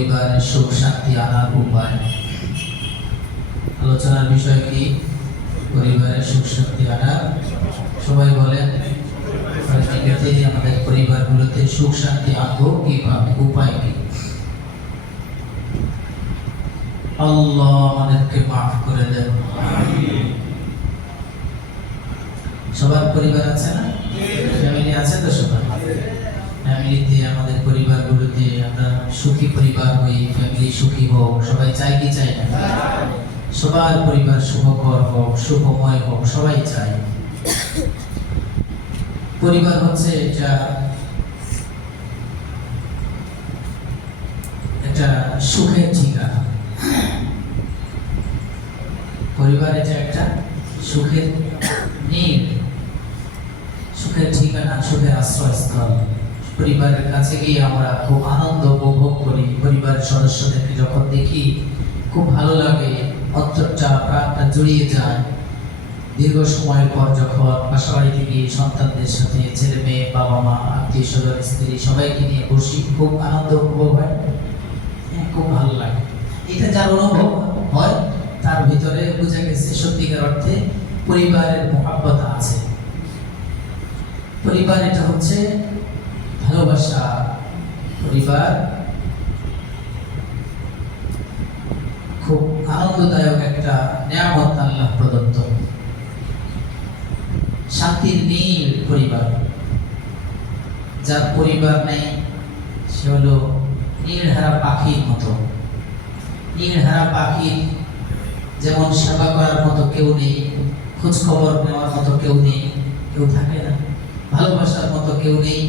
পরিবারের সুখ শান্তি আনার উপায়। আলোচনার বিষয় কি? পরিবারের সুখ শান্তি আনার। সবাই বলেন আমাদের পরিবারগুলোতে সুখ শান্তি আনবো কিভাবে, উপায় কি? আল্লাহ আমাদেরকে মাফ করে দেন। সবার পরিবার আছে না? ফ্যামিলি আছে তো? সবার ফ্যামিলিতে, আমাদের পরিবারগুলোতে আমরা সুখী পরিবার হই, ফ্যামিলি সুখী হোক। সবাই চাই কি চাই না? সবার পরিবার শুভকর হোক, সুখময় হোক, সবাই চাই। পরিবার হচ্ছে এটা সুখের ঠিকানা। পরিবার এটা একটা সুখের নীড়, সুখের ঠিকানা, সুখের আশ্রয়স্থল। পরিবারের কাছে গিয়ে আমরা খুব আনন্দ উপভোগ করি। পরিবারের সদস্যদেরকে যখন দেখি খুব ভালো লাগে, অন্তরটা প্রাণটা জড়িয়ে যায়। দীর্ঘ সময় পর যখন বাসাবাড়ি থেকে সন্তানদের সাথে, ছেলে মেয়ে, বাবা মা, আত্মীয় স্বজন, স্ত্রী সবাইকে নিয়ে বসি, খুব আনন্দ উপভোগ হয়, খুব ভালো লাগে। এটা যার অনুভব হয় তার ভিতরে বোঝা গেছে সত্যিকার অর্থে পরিবারের মহব্বত আছে। পরিবার এটা হচ্ছে ভালোবাসা। পরিবার খুব আনন্দদায়ক একটা নিয়ামত, আল্লাহ প্রদত্ত শান্তির নীড় পরিবার। যার পরিবার নেই সে হলো নীড়হারা পাখির মতো। নীড়হারা পাখির যেমন সেবা করার মতো কেউ নেই, খোঁজ খবর নেওয়ার মতো কেউ নেই, কেউ থাকে না, ভালোবাসার মতো কেউ নেই,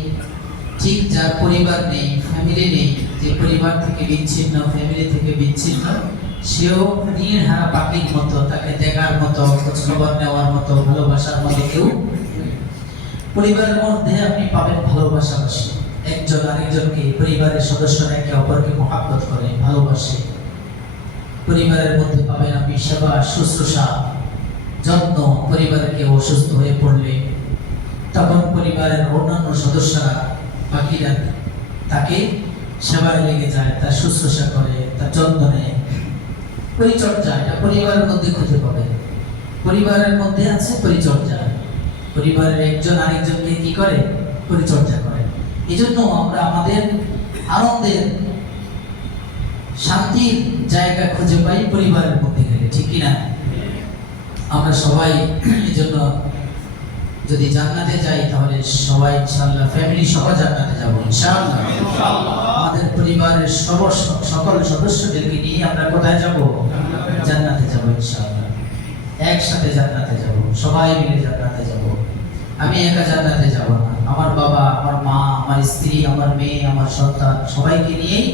ঠিক যার পরিবার নেই, ফ্যামিলি নেই, যে পরিবার থেকে বিচ্ছিন্ন, ফ্যামিলি থেকে বিচ্ছিন্ন, সেও নীড়হারা পাখির মতো। তাকে দেখার মতো, খোঁজ খবর নেওয়ার মতো, ভালোবাসার মতো কেউ। পরিবারের মধ্যে আপনি পাবেন ভালোবাসাবাসী, একজন আরেকজনকে, পরিবারের সদস্যরা একে অপরকে মহব্বত করে, ভালোবাসে। পরিবারের মধ্যে পাবেন আপনি সেবা, শুশ্রূষা, যত্ন। পরিবারের কেউ অসুস্থ হয়ে পড়লে তখন পরিবারের অন্যান্য সদস্যরা, বাকিরা তাকে সেবায় লেগে যায়, তার শুশ্রূষা করে, তার যত্ন নেয়, পরিচর্যা। এটা পরিবারের মধ্যে খুঁজে পাবে। পরিবারের মধ্যে আছে পরিচর্যা। পরিবারের একজন আরেকজনকে কি করে? পরিচর্যা করে। এই জন্য আমরা আমাদের আনন্দের, শান্তির জায়গা খুঁজে পাই পরিবারের মধ্যে গেলে, ঠিক কিনা? আমরা সবাই এই জন্য যদি জান্নাতে যাই তাহলে সবাই ইনশাআল্লাহ ফ্যামিলি সহ জান্নাতে যাব ইনশাআল্লাহ। আমাদের পরিবারের সকল সদস্যদেরকে নিয়ে আমরা কোথায় যাব? জান্নাতে যাব ইনশাআল্লাহ। একসাথে জান্নাতে যাব, সবাই মিলে জান্নাতে যাব। আমি একা জান্নাতে যাব না, আমার বাবা, আমার মা, আমার স্ত্রী, আমার মেয়ে, আমার সন্তান সবাইকে নিয়েই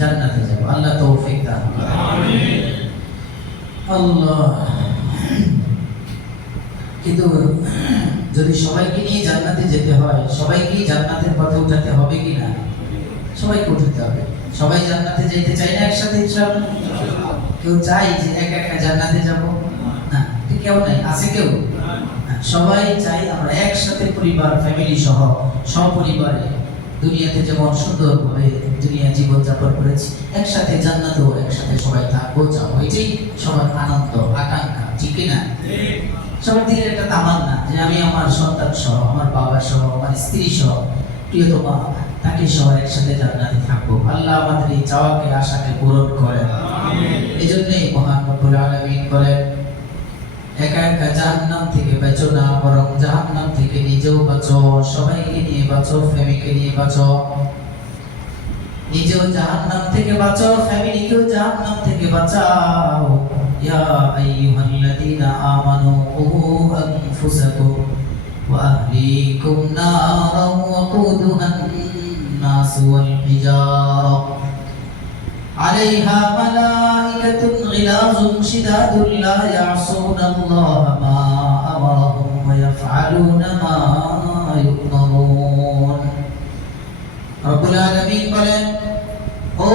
জান্নাতে যাব। আল্লাহ তৌফিক দান করুন। আমিন। আল্লাহ। কিন্তু যদি সবাইকে নিয়ে জান্নাতে যেতে হয়, সবাইকে জান্নাতের পথে উঠাতে হবে কি না? সবাইকে উঠাতে হবে। সবাই জান্নাতে যেতে চাই না একসাথে ইনশাআল্লাহ? কেউ চাই যে একা একা জান্নাতে যাব? না, কেউ নাই। আছে কেউ? সবাই চাই আমরা একসাথে পরিবার, ফ্যামিলি সহ সপরিবারে দুনিয়াতে যেমন সুন্দরভাবে দুনিয়া জীবন যাপন করেছি, একসাথে জান্নাতেও একসাথে সবাই থাকবো, যাবো। এটাই সবার আনন্দ, আকাঙ্ক্ষা, ঠিক না? সবার দিকে একটা তামান্না যে আমি আমার সন্তান সহ, আমার বাবা সহ, আমার স্ত্রী সহ, প্রিয়তমা তাকে সহ একসাথে জান্নাতে থাকবো। আল্লাহ আমাদের এই চাওয়াকে, আশাকে পূরণ করেন। এই জন্যই মহান রব্বুল আলামিন বলেন, একা একা জাহান্নাম থেকে বাঁচো না, বরং জাহান্নাম থেকে নিজেও বাঁচো, সবাইকে নিয়ে বাঁচো, ফ্যামিলিকে নিয়ে বাঁচো। নিজেও জাহান্নাম থেকে বাঁচো, ফ্যামিলিকেও জাহান্নাম থেকে বাঁচাও। ইয়া আইয়ুহাল্লাযীনা আমানু কু আনফুসাকুম ওয়া আহলিকুম নারান ওয়াকুদুহান নাস ওয়াল হিজারা আলাইহা মালাইকাতুন গিলাযুন শিদাদুন লা ইয়াসুনাল্লাহা মা আমারাহুম ওয়া ইয়াফআলুনা মা ইউমারুন। রব্বুল আলামিন বলেন, ও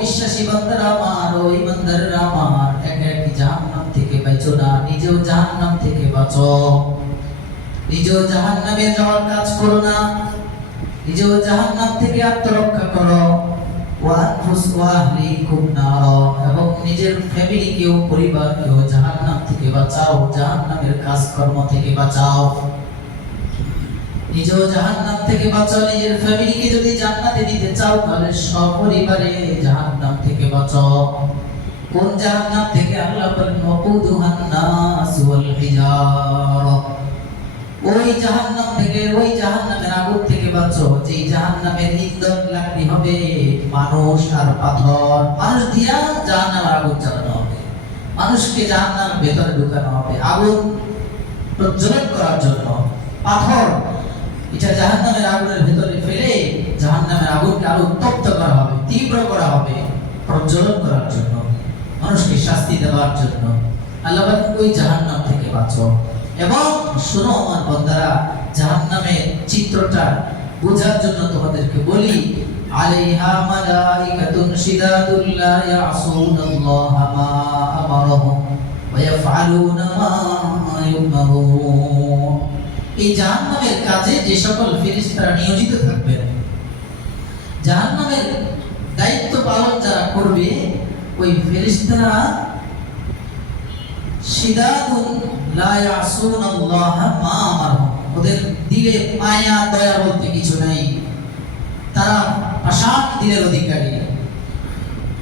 বিশ্বাসী বান্দারা আমার, ও ঈমানদাররা আমার, একা একা জাহান্নাম থেকে বাঁচো না, নিজেও জাহান্নাম থেকে বাঁচো। নিজেও জাহান্নামে যাওয়ার কাজ করো না, নিজেও জাহান্নাম থেকে আত্মরক্ষা করো। ওয়া আনফুসকুম ওয়া আহলিকুম নারা, এবং নিজের ফ্যামিলিকেও পরিবারকেও জাহান্নাম থেকে বাঁচাও, জাহান্নামের কাজকর্ম থেকে বাঁচাও। নিজেও জাহান্নাম থেকে বাঁচাও, নিজের ফ্যামিলিকে যদি জান্নাতে দিতে চাও তাহলে সপরিবারে জাহান্নাম থেকে বাঁচাও। কোন জাহান্নাম থেকে? আল্লাহ বলেন ওয়াকুদুহান নাস ওয়াল হিজারা, ওই জাহান্নাম থেকে, ওই জাহান্নামের আগুন থেকে বাঁচো যে জাহান্নামের ইন্ধন লাকড়ি হবে মানুষ আর পাথর। মানুষ দিয়া জাহান্নামের আগুন জ্বালানো হবে, মানুষকে জাহান্নামের ভেতরে ঢুকানো হবে আগুন প্রজ্বলন করার জন্য। পাথর এটা জাহান্নামের আগুনের ভেতরে ফেলে জাহান্নামের আগুনকে আরো উত্তপ্ত করা হবে, তীব্র করা হবে, প্রজ্বলন করার জন্য, মানুষকে শাস্তি দেওয়ার জন্য। আল্লাহ বলেন ওই জাহান্নাম থেকে বাঁচো। এবং শোনো আমার বান্দারা, জাহান্নামের চিত্রটা বোঝার জন্য তোমাদেরকে বলি, আলাইহা মালাইকাতুন শিদাদুল লা ইয়াসুনাল্লাহা মা আমারহুম ওয়া ইয়াফআলুনা মা ইউমারুন। এই জাহান্নামের কাজে যে সকল ফেরেশতারা নিয়োজিত থাকবেন, জাহান্নামের দায়িত্ব পালন যারা করবে, ওই ফেরেশতারা শিদাদুন লা ইয়াসুনাল্লাহা মা আমারহুম, ওদের দিলে মায়া দয়া বলতে কিছু নাই, তারা আশান দিলের অধিকারী,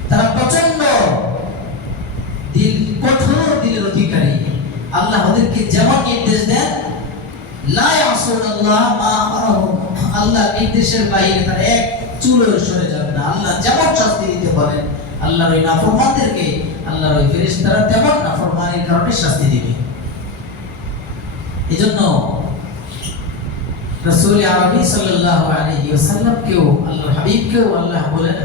তারা প্রচন্ড দিল, কঠোর দিলের অধিকারী। আল্লাহ ওদেরকে যেমন নির্দেশ দেন, লা ইয়াসুনাল্লাহা মা আমারহুম, আল্লাহ নির্দেশের বাইরে তারা এক চুলও সরে যাবে না। আল্লাহ যেমন শাস্তি দিতে বলেন, আল্লাহর ওই নাফরমানদেরকে আল্লাহর ওই ফেরেশতারা তেমন নাফরমানির কারণে শাস্তি দিবে। এজন্য রাসূল আরবি সাল্লাল্লাহু আলাইহি ওয়াসাল্লামকেও, আল্লাহর হাবিবকেও আল্লাহ বলেন,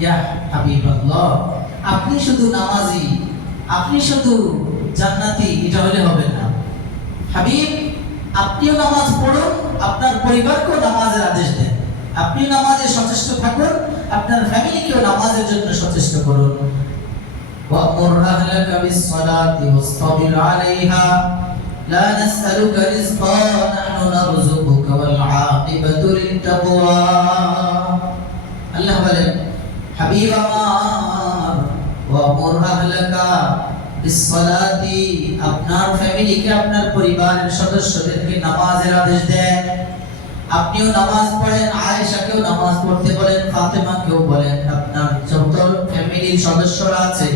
ইয়া হাবিবাল্লাহ, আপনি শুধু নামাজি, আপনি শুধু জান্নাতি এটা হলে হবে না। হাবিব, আপনিও নামাজ পড়ুন, আপনার পরিবারকেও নামাজের আদেশ দেন, আপনিও নামাজে সচেষ্ট থাকুন, আপনার ফ্যামিলিকেও নামাজের জন্য সচেষ্ট করুন। ওয়া'মুর আহলাকা বিস-সালাতি ওয়াসতাবির আলাইহা লা নাসআলুকা রিজকা নাহনু নারযুকুকা ওয়াল আকিবাতু লিত-তাকওয়া। আল্লাহ বলেন, হাবিব আমার, ওয়া'মুর আহলাকা বিস-সালাতি, আপনার ফ্যামিলিকে, আপনার পরিবারের সদস্যদেরকে নামাজের আদেশ দেন। আপনিও নামাজ পড়েন, আয়েশাকেও নামাজ পড়তে বলেন, ফাতেমাকেও বলেন, আপনার যত ফ্যামিলির সদস্যরা আছে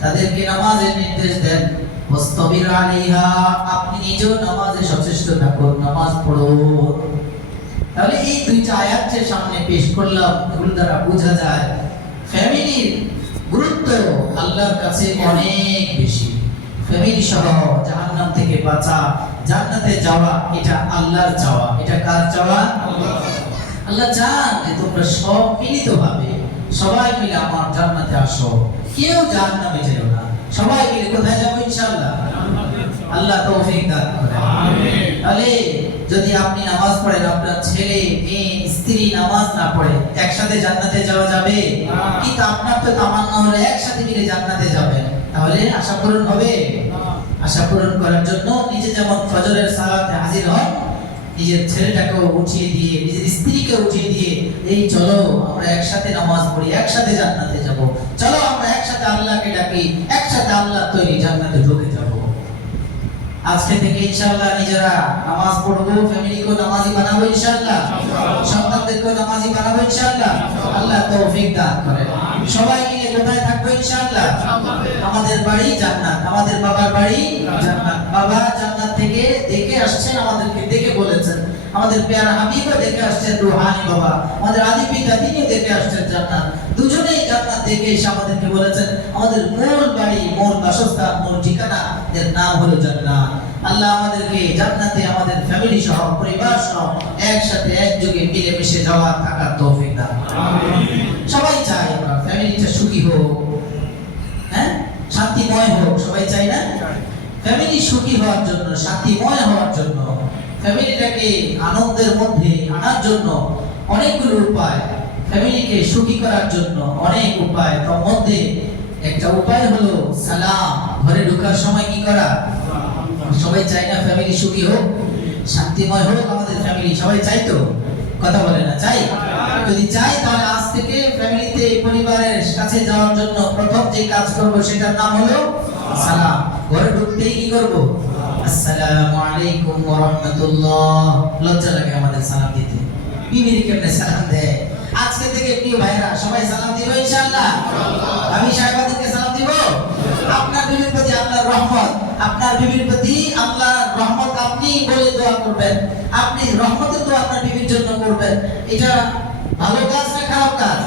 তাদেরকে নামাজের নির্দেশ দেন। ওয়াসতাবির আলাইহা, আপনি নিজেও নামাজে সচেষ্ট থাকুন, নামাজ পড়ুন। তাহলে এই দুইটা আয়াত যে সামনে পেশ করলাম, এগুলো দ্বারা বোঝা যায় ফ্যামিলির গুরুত্ব আল্লাহর কাছে অনেক বেশি। ফ্যামিলি সহ জাহান্নাম থেকে বাঁচা, জান্নাতে যাওয়া, এটা আল্লাহর চাওয়া। এটা কার চাওয়া? আল্লাহ চান যে তোমরা সব মিলিতভাবে সবাই মিলে আমার জান্নাতে আসো, কেউ জাহান্নামে যেও না। সবাই মিলে কোথায় যাবো? ইনশাআল্লাহ। আল্লাহ তৌফিক দান করেন। আমিন। তাহলে যদি আপনি নামাজ পড়েন, আপনার ছেলে মেয়ে স্ত্রী নামাজ না পড়ে, একসাথে জান্নাতে যাওয়া যাবে? কিন্তু আপনার তো তামান্না হলো একসাথে মিলে জান্নাতে যাবেন, তাহলে আশা পূরণ হবে? আশা পূরণ করার জন্য নিজে যেমন ফজরের সালাতে হাজির হন, নিজের ছেলেটাকেও উঠিয়ে দিয়ে, নিজের স্ত্রীকে উঠিয়ে দিয়ে, এই চলো আমরা একসাথে নামাজ পড়ি, একসাথে জান্নাতে যাব, চলো আমরা একসাথে আল্লাহকে ডাকি, একসাথে আল্লাহ তৈরি জান্নাতে ঢুকে যাব। আজকে থেকে ইনশাআল্লাহ নিজেরা নামাজ পড়বো, ফ্যামিলিকেও নামাজি বানাবো ইনশাআল্লাহ, সন্তানদেরকেও নামাজি বানাবো ইনশাআল্লাহ। আল্লাহ তৌফিক দান করেন। সবাই মিলে কোথায় থাকবো ইনশাআল্লাহ? আমাদের বাড়ি জান্নাত, আমাদের বাবার বাড়ি জান্নাত। বাবা জান্নাত থেকে দেখে আসছেন, আমাদেরকে দেখে বলেছেন, আমাদের পেয়ারা হাবিবও দেখে আসছেন, রুহানি বাবা আমাদের আদি পিতা তিনিও দেখে আসছেন জান্নাত। দুজনেই জান্নাত দেখে এসে আমাদেরকে বলেছেন আমাদের মূল বাড়ি, মূল বাসস্থান, মূল ঠিকানা এর নাম হলো জান্নাত। আল্লাহ আমাদেরকে জান্নাতে আমাদের ফ্যামিলি সহ, পরিবার সহ একসাথে একযোগে মিলেমিশে যাওয়ার থাকার তৌফিক দান করুন। আমিন। সবাই চাই আমরা ফ্যামিলিটা সুখী হোক, হ্যাঁ, শান্তিময় হোক, সবাই চাই না? ফ্যামিলি সুখী হওয়ার জন্য, শান্তিময় হওয়ার জন্য, ফ্যামিলিটাকে আনন্দের মধ্যে আনার জন্য অনেকগুলো উপায়, ফ্যামিলিকে সুখী করার জন্য অনেক উপায়। তার মধ্যে একটা উপায় হলো সালাম। ঘরে ঢোকার সময় কি করা? সবাই চাই না ফ্যামিলি সুখী হোক, শান্তিময় হোক আমাদের ফ্যামিলি? সবাই চাই তো? কথা বলে না? চাই? যদি চাই তাহলে আজ থেকে ফ্যামিলিতে শান্তিতে পরিবারের কাছে যাওয়ার জন্য প্রথম যে কাজ করব সেটার নাম হলো সালাম। ঘরে ঢুকতেই কি করব? আসসালামু আলাইকুম ওয়া রাহমাতুল্লাহ। লজ্জা লাগে আমাদের সালাম দিতে। বিবির কেমনে সালাম দেয়? আজকে থেকে প্রিয় ভাইরা সবাই সালাম দিব ইনশাআল্লাহ। আমি সাহেবাদেরকে সালাম দিব। আপনার বিবির প্রতি আল্লাহর রহমত, আপনার বিবির প্রতি আল্লাহর রহমত আপনি বলে দোয়া করবেন। আপনি রহমতের দোয়া আপনার বিবির জন্য করবেন। এটা ভালো কাজ না খারাপ কাজ?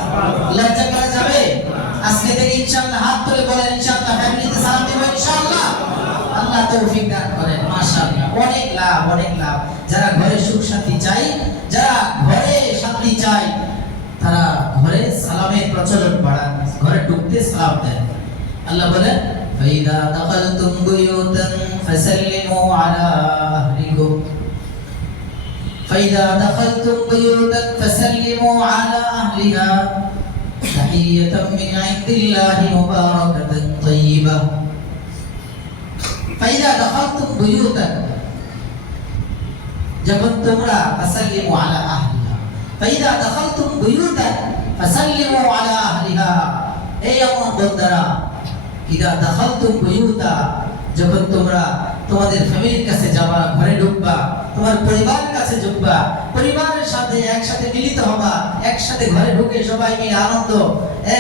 লজ্জা করা যাবে? আজকে থেকে ইনশাআল্লাহ হাত তুলে বলেন ইনশাআল্লাহ ফ্যামিলিতে সালাম দিব ইনশাআল্লাহ। আল্লাহ তৌফিক দান করেন। মাশাআল্লাহ, অনেক লাভ, অনেক লাভ। যারা ঘরে সুখ শান্তি চাই, যারা ঘরে শান্তি চাই, তারা ঘরে সালামের প্রচলন বাড়ান, ঘরে ঢুকতে সালাম দেন। আল্লাহ বলেন ফাইদা দাখালতুম বুয়ুতান ফাসাল্লিমু আলা আহলিকুম ফাইদা দাখালতুম বুয়ুতান ফাসাল্লিমু আলা আহলিহা তাহিয়াতাম মিন ইনদিল্লাহি মুবারাকাতান তাইয়্যিবা। ফাইদা দাখালতুম বুয়ুতান, যখন তোমরা ফাসাল্লিমু আলা আহলিহা, ফাইদা দাখালতুম বুয়ুতান ফাসাল্লিমু আলা আহলিহা। এই আমার বন্দারা, ইদা দাখালতুম বুয়ুতা, যখন তোমরা তোমাদের ফ্যামিলির কাছে যাবা, ঘরে ঢুকবা, তোমার পরিবারের কাছে ঢুকবা, পরিবারের সাথে একসাথে মিলিত হবা, একসাথে ঘরে ঢুকে সবাই মিলে আনন্দ,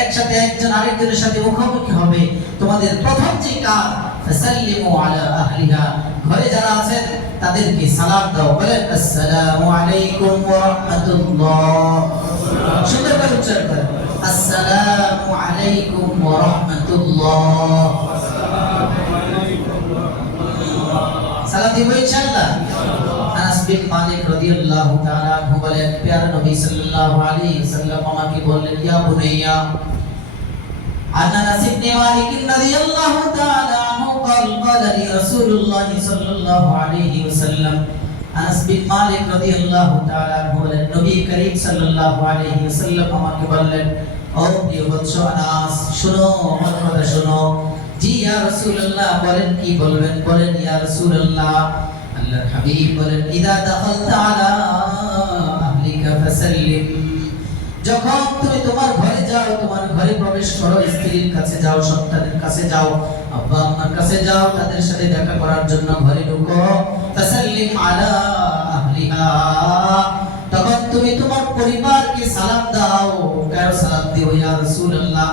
একসাথে একজন আরেকজনের সাথে মুখোমুখি হবে, তোমাদের প্রথম যে কাজ ফাসাল্লিমু আলা আহলিহা, ঘরে যারা আছেন তাদেরকে সালাম দাও। বলেন আসসালামু আলাইকুম ওয়া রাহমাতুল্লাহ। সুন্দর করে উচ্চারণ করেন আসসালামু আলাইকুম ওয়া রাহমাতুল্লাহ। সালাম দিব ইনশাআল্লাহ। আনাস বিন মালিক রাদিয়াল্লাহু তাআলা আনহু বলেন, প্যারা নবী সাল্লাল্লাহু আলাইহি ওয়াসাল্লাম আমাকে বললেন, ইয়া বুনাইয়া, عن انس بن مالك رضي الله تعالى عنه قال قال لي رسول الله صلى الله عليه وسلم। আনাস বিন মালিক রাদিয়াল্লাহু তাআলা আনহু বলেন, নবী করিম সাল্লাল্লাহু আলাইহি ওয়াসাল্লাম আমাকে বললেন, ও প্রিয় বৎস আনাস, শুনো, আমার কথা শুনো। জি ইয়া রাসূলুল্লাহ, বলেন কি বলবেন? বলেন ইয়া রাসূলুল্লাহ, আল্লাহর হাবিব বলেন, ইদা দাখালতা আলা আহলিকা ফাসাল্লিম, যখন তুমি তোমার ঘরে যাও, তোমার ঘরে প্রবেশ করো, স্ত্রীর কাছে যাও, সন্তানের কাছে যাও, আব্বা আম্মার কাছে যাও, তাদের সাথে দেখা করার জন্য ঘরে ঢুকো, ফাসাল্লিম আলা আহলিহা, তখন তুমি তোমার পরিবারকে সালাম দাও। কেন সালাম দিও ইয়া রাসূলুল্লাহ?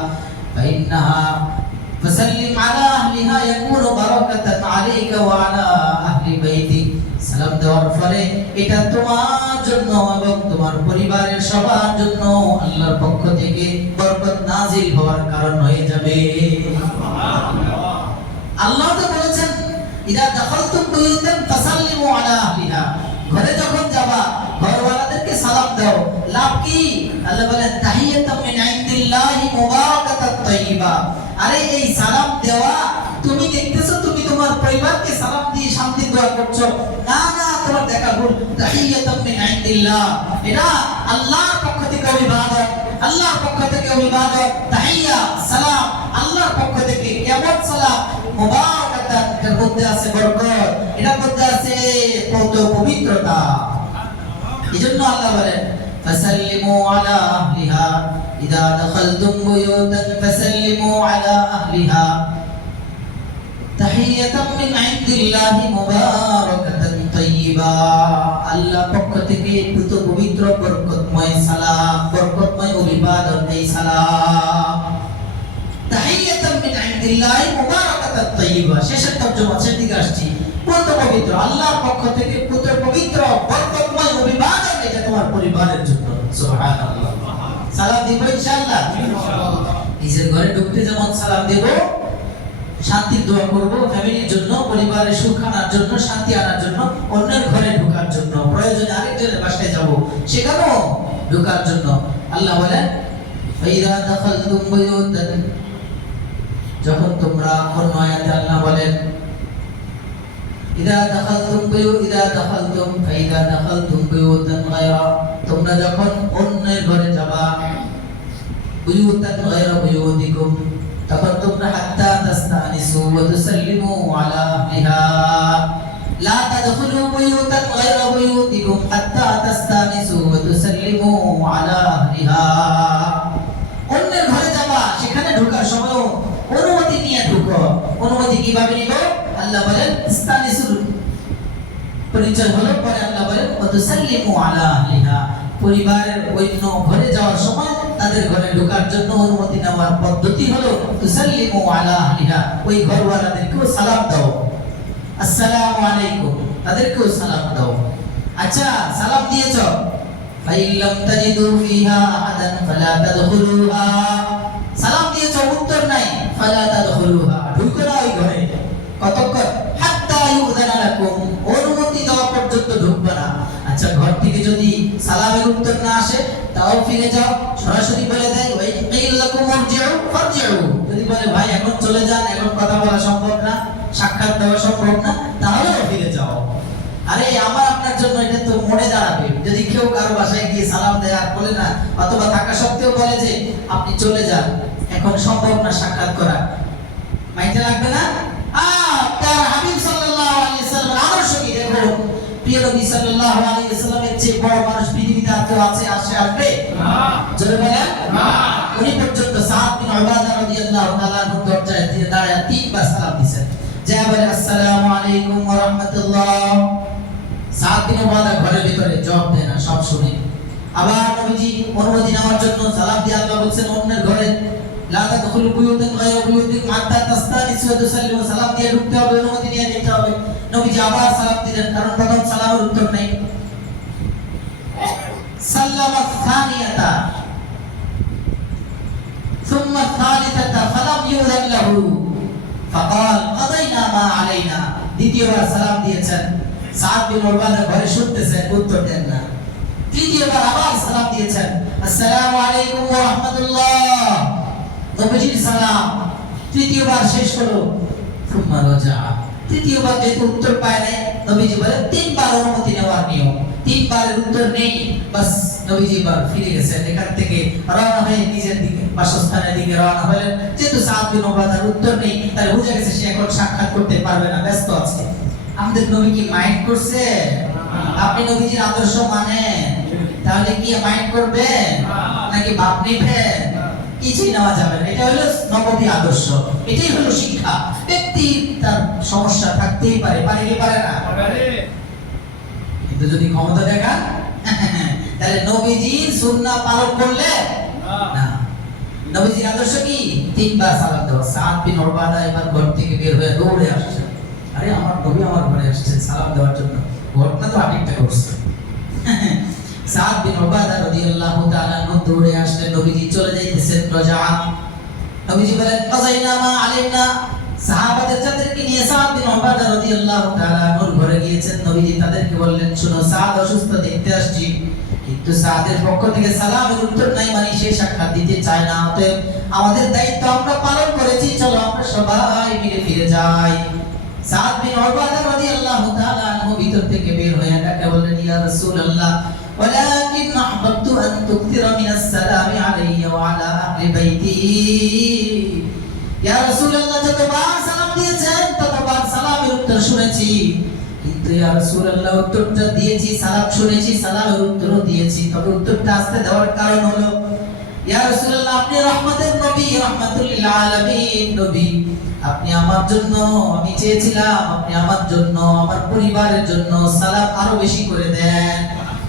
ফাইন্নাহা ফাসাল্লিম আলা আহলিহা ইয়াকুনু বারাকাতান আলাইকা ওয়া আলা আহলি বাইতিক, সালাম দেওয়ার ফলে এটা তোমার জন্য এবং তোমার পরিবারের সবার জন্য আল্লাহর পক্ষ থেকে বরকত নাজিল হওয়ার কারণ হয়ে যাবে। আল্লাহ তো বলেছেন, ইদা দাখালতুম বুয়ুতান ফাসাল্লিমু আলা আহলিহা, ঘরে যখন যাবা ঘরওয়ালাদেরকে সালাম দাও। লাভ কি? আল্লাহ বলেন, তাহিয়াতাম মিন ইনদিল্লাহি মুবারাকাতাত তাইয়্যিবা। আরে এই সালাম দেওয়া, তুমি দেখতেছো তুমি তোমার পরিবারকে সালাম দিয়ে শান্তি দোয়া করছো, না না, তোমার দেখা ভুল। তাহিয়াতাম মিন ইনদিল্লাহ, এটা আল্লাহর পক্ষ থেকে ইবাদত, আল্লাহর পক্ষ থেকে ইবাদত। তাহিয়া সালাম আল্লাহর পক্ষ থেকে। কেমন সালাম? মুবারাকাতান, এর মধ্যে আছে বরকত, এর মধ্যে আছে পবিত্রতা। এজন্য আল্লাহ বলেন, ফাসাল্লিমু আলা আহলিহা, ইদা দাখালতুম বুয়ুতান ফাসাল্লিমু আলা আহলিহা তাহিয়াতাম মিন ইনদিল্লাহি মুবারাকাতান তাইয়্যিবা। আল্লাহ পক্ষ থেকে পুত পবিত্র বরকতময় সালাম, বরকতময় ইবাদত, এই সালাম তাহিয়াতাম মিন ইনদিল্লাহি মুবারাকাতান তাইয়্যিবা। শেষের তর্জমা, শেষের দিকে আসছি। পুত পবিত্র আল্লাহর পক্ষ থেকে পুত পবিত্র বরকতময় ইবাদত, এটা তোমার পরিবারের জন্য। সুবহানাল্লাহ। সালাম দিব ইনশাআল্লাহ। নিজের ঘরে ঢুকতে যেমন সালাম দেব, শান্তির দোয়া করব ফ্যামিলির জন্য, পরিবারের সুখ আনার জন্য, শান্তি আনার জন্য, অন্যের ঘরে ঢোকার জন্য, প্রয়োজনে আরেকজনের বাসায় যাব সেখানেও ঢোকার জন্য। আল্লাহ বলেন, ফাইদা দাখালতুম বুয়ুতান, যখন তোমরা, অন্য আয়াতে আল্লাহ বলেন, ইদা দাখালতুম ফাইদা দাখালতুম বুয়ুতান গায়রা, তোমরা যখন অন্যের ঘরে যাবা, বুয়ুতান গায়রা বুয়ুতিকুম, তখন তোমরা হাত্তা তাস্তানিসু ওয়া তুসাল্লিমু আলা আহলিহা, লা তাদখুলু বুয়ুতান গায়রা বুয়ুতিকুম হাত্তা তাস্তানিসু ওয়া তুসাল্লিমু আলা আহলিহা। অন্য ঘরে ঢোকার সময় অনুমতি নিয়ে ঢুকো। অনুমতি কিভাবে নিব? আল্লাহ বলেন ইস্তানিসুল, পরিচয় হলো, পরে আল্লাহ বলেন ওয়াতুসাল্লিমু আলা আহলিহা, পরিবারের অন্য ঘরে যাওয়ার সময় তাদের ঘরে ঢোকার জন্য অনুমতি নেওয়ার পদ্ধতি হলো তুসাল্লিমু আলা আহলিহা, ওই ঘরওয়ালাদেরকেও সালাম দাও, আসসালামু আলাইকুম, তাদেরকেও সালাম দাও। আচ্ছা, সালাম দিয়েছো, ফাইল্লাম তাজিদু ফিহা আহাদান ফালা তাদখুলুহা, সালাম দিয়েছো উত্তর নাই, ফালা তাদখুলুহা, ঢুকো না ওই ঘরে। কতক্ষণ? হাত্তা ইউযানা লাকুম, অনুমতি দেওয়া পর্যন্ত ঢুকবে না। আচ্ছা, ঘর থেকে যদি সালামের উত্তর না আসে তাও ফিরে যাও, সরাসরি বলে দেয় ওই কিল লাকুম মুরজিউ ফারজিউ, যদি বলে ভাই এখন চলে যান, এখন কথা বলা সম্ভব না, সাক্ষাৎ দেওয়া সম্ভব না, তাহলে ফিরে যাও। আরে আমার আপনার জন্য এটা তো মনে দাঁড়াবে, যদি কেউ কারো বাসায় গিয়ে সালাম দেয় আর বলে না, অথবা থাকা সত্ত্বেও বলে যে আপনি চলে যান, এখন সম্ভব না সাক্ষাৎ করা, মাইন্ডে লাগবে না? তার হাবিব সাল্লাল্লাহু আলাইহি ওয়াসাল্লাম আদর্শ কি দেখো, প্রিয় নবী সাল্লাল্লাহু আলাইহি ওয়াসাল্লামের চেয়ে বড় মানুষ পৃথিবীতে আর কেউ আছে, আসবে না, জোরে বলেন না। উনি পর্যন্ত সাদ বিন উবাদা রাদিয়াল্লাহু তাআলা আনহু দরজায় দিয়ে দাঁড়ায় তিনবার সালাম দিয়েছেন, যা বলে আসসালামু আলাইকুম ওয়া রাহমাতুল্লাহ। সাদ বিন উবাদা ঘরের ভিতরে জবাব দেয় না, সব শুনে। আবার নবীজি অনুমতি নেওয়ার জন্য সালাম দিয়ে আল্লাহ বলেন অন্যের ঘরে লা তাদখুলু বুয়ুতান গায়রা বুয়ুতিকুম হাত্তা তাস্তানিসু ওয়া তুসাল্লিমু, সালাম দিয়ে ঢুকতে হবে, অনুমতি নিয়ে নিতে হবে। নবীজি আবার সালাম দিলেন, কারণ প্রথম সালামের উত্তর নেই। সাল্লামা সানিয়াতা সুম্মা সালিসাতা ফালাম ইউযান লাহু ফাকাল কাদাইনা মা আলাইনা, দ্বিতীয়বার সালাম দিয়েছেন, সাদ বিন উবাদা ঘরে শুনতেছেন, উত্তর দেন না। তৃতীয়বার আবার সালাম দিয়েছেন, আসসালামু আলাইকুম ওয়া রাহমাতুল্লাহ, নবীজির সালাম। তৃতীয়বার শেষ হলো, সুম্মা রাজা, তৃতীয়বার যেহেতু উত্তর পায় নাই, নবীজি বলেন তিনবার অনুমতি নেওয়ার নিয়ম, তিনবারের উত্তর নেই, বাস নবীজি বার ফিরে গেছেন, এখান থেকে রওনা হয়ে নিজের দিকে বাসস্থানের দিকে রওনা হলেন। যেহেতু সাদ বিন উবাদার উত্তর নেই, তাহলে বুঝে গেছে সে এখন সাক্ষাৎ করতে পারবে না, ব্যস্ত আছে। আমাদের নবী কি মাইন্ড করছে? আপনি নবীজির আদর্শ মানেন, তাহলে কি মাইন্ড করবে নাকি ভাব নিবেন? কিছুই নেওয়া যাবে না। এটা হলো নববী আদর্শ, এটাই হলো শিক্ষা। ব্যক্তি তার সমস্যা থাকতেই পারে, পারে কি পারে না? কিন্তু যদি ক্ষমতা দেখান তাহলে নবীজির সুন্নাহ পালন করলে না। নবীজির আদর্শ কি? তিনবার সালাম দেওয়া। সাদ বিন উবাদা এবার ঘর থেকে বের হয়ে দৌড়ে আসছেন, আরে আমার নবী আমার ঘরে আসছেন সালাম দেওয়ার জন্য, ঘটনা তো আরেকটা করছে। সাদ বিন উবাদা রাদিয়াল্লাহু তাআলা আনহু দৌড়ে আসলেন, নবীজি চলে যাইতেছেন, রাজা। নবীজি বলেন কাযাইনা মা আলাইনা, সাহাবাদের যাদেরকে নিয়ে সাদ বিন উবাদা রাদিয়াল্লাহু তাআলা আনহুর ঘরে গিয়েছেন, নবীজি তাদেরকে বললেন শুনো, সাদ অসুস্থ, দেখতে আসছি, কিন্তু সাদের পক্ষ থেকে সালামের উত্তর নাই, মানে সে সাক্ষাৎ দিতে চায় না, অতএব আমাদের দায়িত্ব আমরা পালন করেছি, চলো আমরা সবাই মিলে ফিরে যাই। সাদ বিন উবাদা রাদিয়াল্লাহু তাআলা আনহু ভিতর থেকে বের হয়ে ডাকে বললেন, ইয়া রাসূলুল্লাহ ওয়ালাকিন আহবাবতু আন তুকথিরা মিনাস সালামি আলাইয়া ওয়া আলা আহলি বাইতি। ইয়া রাসূলুল্লাহ, যতবার সালাম দিয়েছেন ততবার সালামের উত্তর শুনেছি, কিন্তু ইয়া রাসূলুল্লাহ উত্তরটা দিয়েছি, সালাম শুনেছি, সালামের উত্তরও দিয়েছি, তবে উত্তরটা আসতে দেওয়ার কারণ হলো ইয়া রাসূলুল্লাহ আপনি রহমতের নবী, রাহমাতুল লিল আলামিন নবী, আপনি আমার জন্য, আমি চেয়েছিলাম আপনি আমার জন্য, আমার পরিবারের জন্য সালাম আরো বেশি করে দেন,